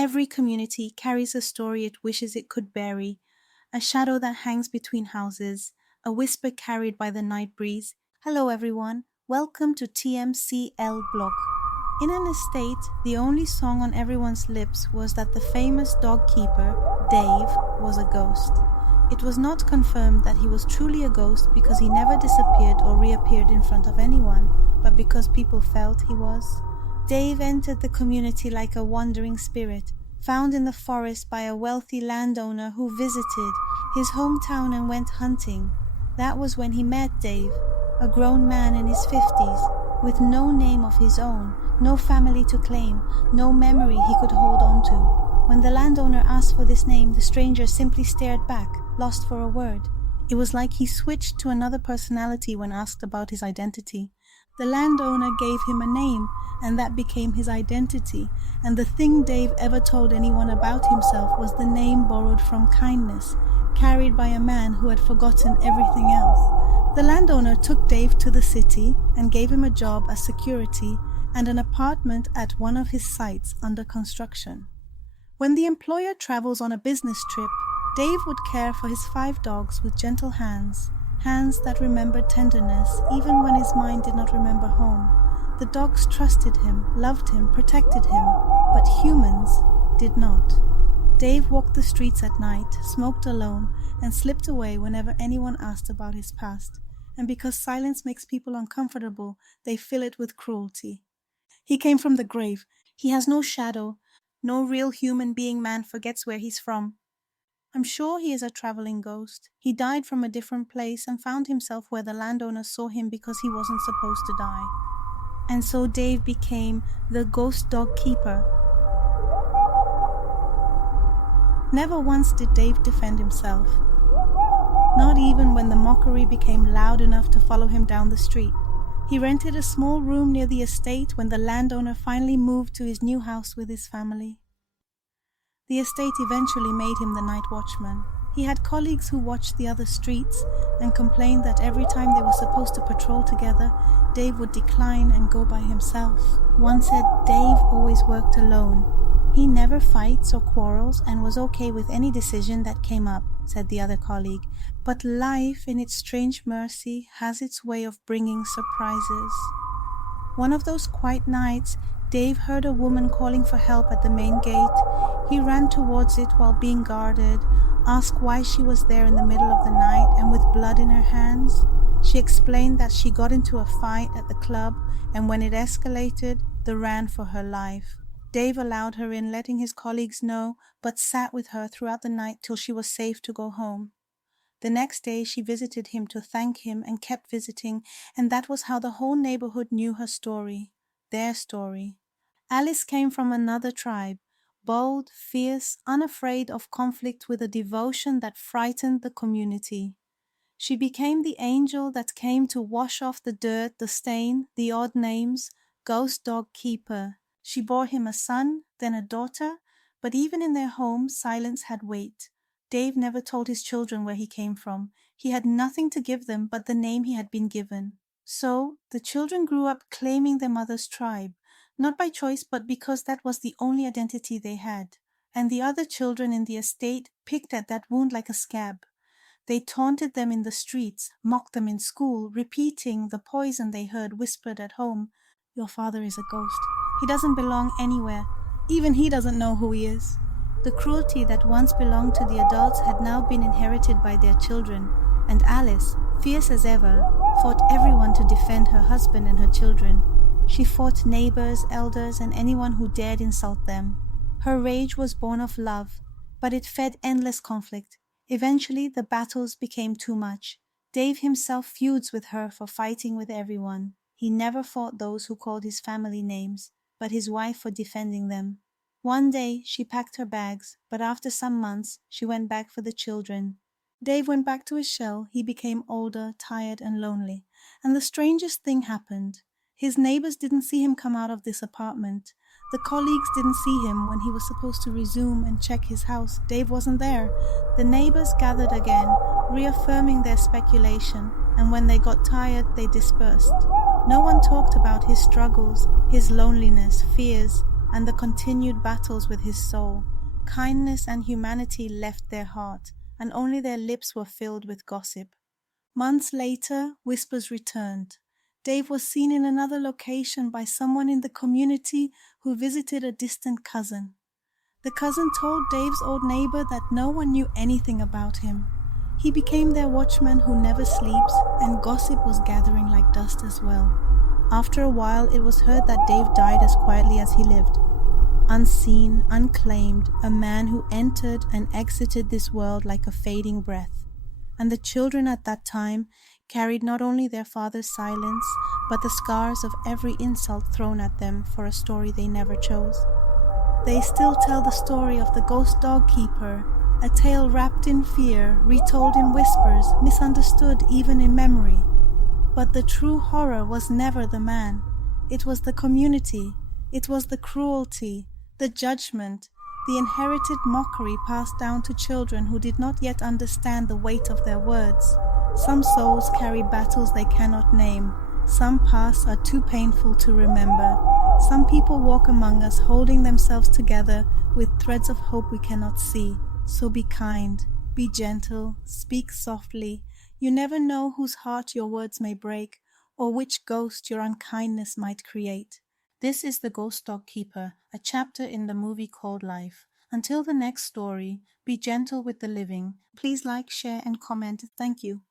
Every community carries a story it wishes it could bury, a shadow that hangs between houses, a whisper carried by the night breeze. Hello everyone, welcome to TMCL Blog. In an estate, the only song on everyone's lips was that the famous dog keeper, Dave, was a ghost. It was not confirmed that he was truly a ghost because he never disappeared or reappeared in front of anyone, but because people felt he was. Dave entered the community like a wandering spirit, found in the forest by a wealthy landowner who visited his hometown and went hunting. That was when he met Dave, a grown man in his 50s, with no name of his own, no family to claim, no memory he could hold on to. When the landowner asked for this name, the stranger simply stared back, lost for a word. It was like he switched to another personality when asked about his identity. The landowner gave him a name, and that became his identity, and the thing Dave ever told anyone about himself was the name borrowed from kindness, carried by a man who had forgotten everything else. The landowner took Dave to the city and gave him a job as security and an apartment at one of his sites under construction. When the employer travels on a business trip, Dave would care for his 5 dogs with gentle hands, hands that remembered tenderness even when his mind did not remember home. The dogs trusted him, loved him, protected him, but humans did not. Dave walked the streets at night, smoked alone, and slipped away whenever anyone asked about his past. And because silence makes people uncomfortable, they fill it with cruelty. He came from the grave. He has no shadow. No real human being man forgets where he's from. I'm sure he is a traveling ghost. He died from a different place and found himself where the landowner saw him because he wasn't supposed to die. And so Dave became the ghost dog keeper. Never once did Dave defend himself. Not even when the mockery became loud enough to follow him down the street. He rented a small room near the estate when the landowner finally moved to his new house with his family. The estate eventually made him the night watchman. He had colleagues who watched the other streets and complained that every time they were supposed to patrol together, Dave would decline and go by himself. One said Dave always worked alone. He never fights or quarrels and was okay with any decision that came up, said the other colleague. But life, in its strange mercy, has its way of bringing surprises. One of those quiet nights, Dave heard a woman calling for help at the main gate. He ran towards it while being guarded, asked why she was there in the middle of the night and with blood in her hands. She explained that she got into a fight at the club, and when it escalated, they ran for her life. Dave allowed her in, letting his colleagues know, but sat with her throughout the night till she was safe to go home. The next day she visited him to thank him and kept visiting, and that was how the whole neighborhood knew her story, their story. Alice came from another tribe, bold, fierce, unafraid of conflict with a devotion that frightened the community. She became the angel that came to wash off the dirt, the stain, the odd names, ghost dog keeper. She bore him a son, then a daughter, but even in their home, silence had weight. Dave never told his children where he came from. He had nothing to give them but the name he had been given. So, the children grew up claiming their mother's tribe, not by choice but because that was the only identity they had. And the other children in the estate picked at that wound like a scab. They taunted them in the streets, mocked them in school, repeating the poison they heard whispered at home. Your father is a ghost. He doesn't belong anywhere. Even he doesn't know who he is. The cruelty that once belonged to the adults had now been inherited by their children, and Alice, fierce as ever, fought everyone to defend her husband and her children. She fought neighbors, elders, and anyone who dared insult them. Her rage was born of love, but it fed endless conflict. Eventually, the battles became too much. Dave himself feuds with her for fighting with everyone. He never fought those who called his family names, but his wife for defending them. One day, she packed her bags, but after some months, she went back for the children. Dave went back to his shell. He became older, tired, and lonely. And the strangest thing happened. His neighbors didn't see him come out of this apartment. The colleagues didn't see him when he was supposed to resume and check his house. Dave wasn't there. The neighbors gathered again, reaffirming their speculation, and when they got tired, they dispersed. No one talked about his struggles, his loneliness, fears, and the continued battles with his soul. Kindness and humanity left their heart, and only their lips were filled with gossip. Months later, whispers returned. Dave was seen in another location by someone in the community who visited a distant cousin. The cousin told Dave's old neighbor that no one knew anything about him. He became their watchman who never sleeps, and gossip was gathering like dust as well. After a while, it was heard that Dave died as quietly as he lived. Unseen, unclaimed, a man who entered and exited this world like a fading breath. And the children at that time carried not only their father's silence, but the scars of every insult thrown at them for a story they never chose. They still tell the story of the ghost dog keeper, a tale wrapped in fear, retold in whispers, misunderstood even in memory. But the true horror was never the man. It was the community. It was the cruelty, the judgment, the inherited mockery passed down to children who did not yet understand the weight of their words. Some souls carry battles they cannot name. Some paths are too painful to remember. Some people walk among us holding themselves together with threads of hope we cannot see. So be kind, be gentle, speak softly. You never know whose heart your words may break, or which ghost your unkindness might create. This is The Ghost Dog Keeper, a chapter in the movie called Life. Until the next story, be gentle with the living. Please like, share, and comment. Thank you.